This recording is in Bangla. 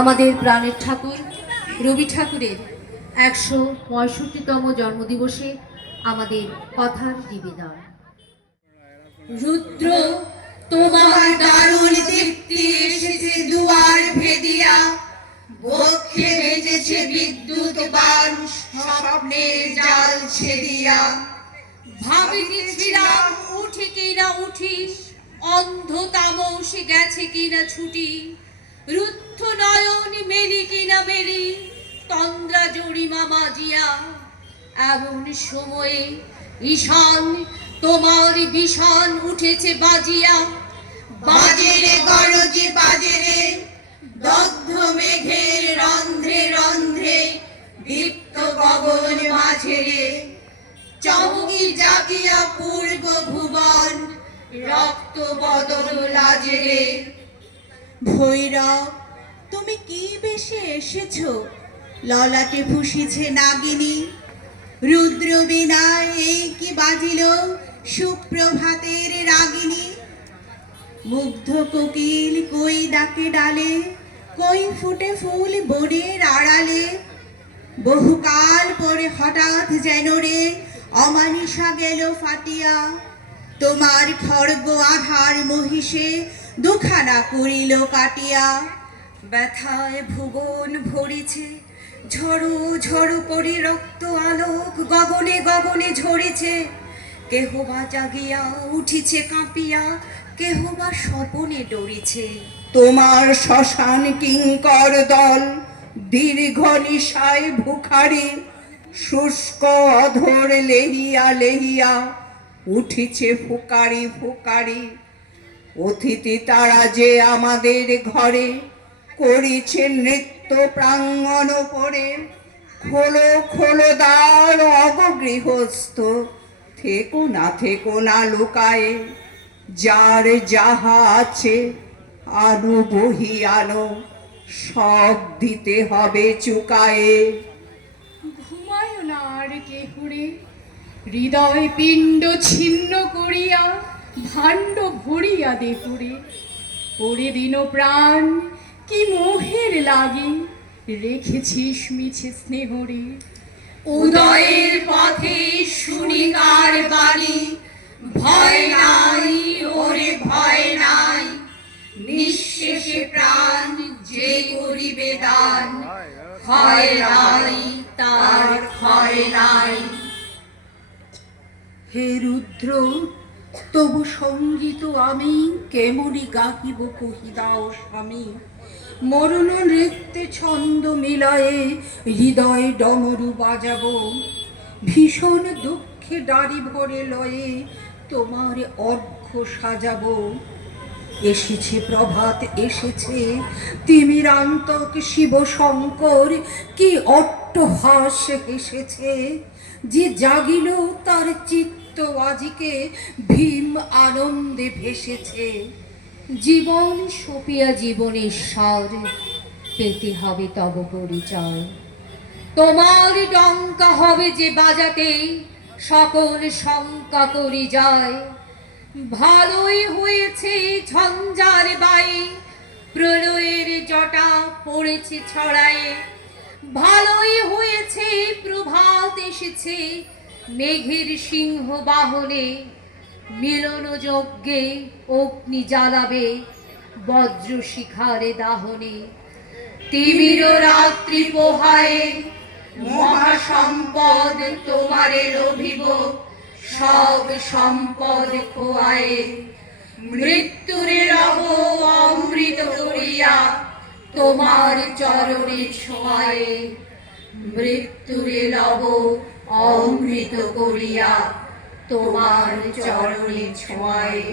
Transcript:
আমাদের প্রাণের ঠাকুর রবি ঠাকুরের ১৬৫তম জন্মদিবসে আমাদের কথার নিবেদন। রুদ্র তোমার দারুণ দীপ্তি এসেছে দুয়ার ভেদিয়া, বক্ষে বেজেছে বিদ্যুৎ বাণ স্বপ্নের জাল ছেদিয়া। ভাবিতেছিলাম উঠে কিনা উঠিস, অন্ধ তামস গেছে কিনা ছুটি, রুদ্ধ নয়ন মেলি কিনা মেলি, তন্দ্রা জরিমা মাজিয়া। এমন সময়ে ঈশান তোমার বিষান উঠেছে বাজিয়া। বাজেরে গরজে বাজেরে, দগ্ধ মেঘের রন্ধ্রে রন্ধ্রে, দীপ্ত গগন মাঝেরে, চমকি জাগিয়া পূর্ব ভুবন, রক্ত বদল লাজেরে। ভৈরব তুমি কি বেশে এসেছো, ললাটে ফুসিছে নাগিনী, রুদ্র বিনা এই কি বাজিল সুপ্রভাতের রাগিনী। মুগ্ধ কোকিল কই ডাকে ডালে, কই ফুটে ফুল বনের আড়ালে, বহুকাল পরে হঠাৎ যেন রে অমানিসা গেল ফাটিয়া। তোমার খড়গ আধার মহিষে দুখানা করিল কাটিয়া। ব্যথায় ভুবন ভরিছে, ঝড়ো ঝড়ো করে রক্ত আলোক গগনে গগনে ঝরেছে। কেহ বা জাগিয়া উঠিছে কাঁপিয়া, কেহ বা স্বপনে ডরিছে। তোমার শ্মশান কিঙ্কর দল দীর্ঘ নিশায় ভুখারি, শুষ্ক অধর লেহিয়া লেহিয়া উঠিছে ফুকারি ফুকারি। অতিথি তারা যে আমাদের ঘরে, করিছে নৃত্য প্রাঙ্গণ পরে। খোলো খোলো দ্বার অগগৃহস্থ, থেকো না লুকায়ে, যার যাহা আছে আনো বহি আনো, সব দিতে হবে চুকায়ে। ঘুমায় না আর কেহুরে, হৃদয় পিণ্ড ছিন্ন করিয়া, ভাণ্ড ভরিয়া দেহুরে। ওরে দিন প্রাণ কি মোহের লাগি, রেখেছিস মিছে স্নেহরে। উদয়ের পথে শুনি কার বাণী, ভয় নাই ওরে ভয় নাই, নিঃশেষে প্রাণ যে করিবে দান, ক্ষয় নাই তার ক্ষয় নাই। হে রুদ্র তবু সঙ্গীত আমি কেমনি গাহিব কহি দাও স্বামী। মরণ নৃত্যে ছন্দ মিলায়ে হৃদয় ডমরু বাজাবো, ভীষণ দুঃখে ডারি ভরে লয়ে তোমার অর্ঘ্য সাজাবো। এসেছে প্রভাত এসেছে, তিমিরান্তক শিব শঙ্কর কি অট্টহাস হেসেছে। যে জাগিল তার চিত্ত আজিকে ভীম আনন্দে ভেসেছে। জীবন সপিয়া জীবনের স্বর, পেতে হবে তব পরিচয়। তোমার ডঙ্কা হবে যে বাজাতে, সকল শঙ্কা করি যায়। ভালোই হয়েছে ঝঞ্ঝার বায়ে, প্রলয়ের জটা পড়েছে ছড়ায়ে। ভালোই হয়েছে প্রভাত এসেছে, মেঘের সিংহ বাহনে। মিলন যজ্ঞে অগ্নি জ্বালাবে, বজ্র শিখারে দাহনে। তিমির রাত্রি পোহায়ে, মহাসম্পদ তোমারে লোভিব, সব সম্পদ খোয়ায়ে। মৃত্যুরে রব অমৃত করিয়া, তোমার চরণে ছোঁয়ায়ে। মৃত্যুরে লব অমৃত করিয়া, তোমার চরণে ছোঁয়ায়ে।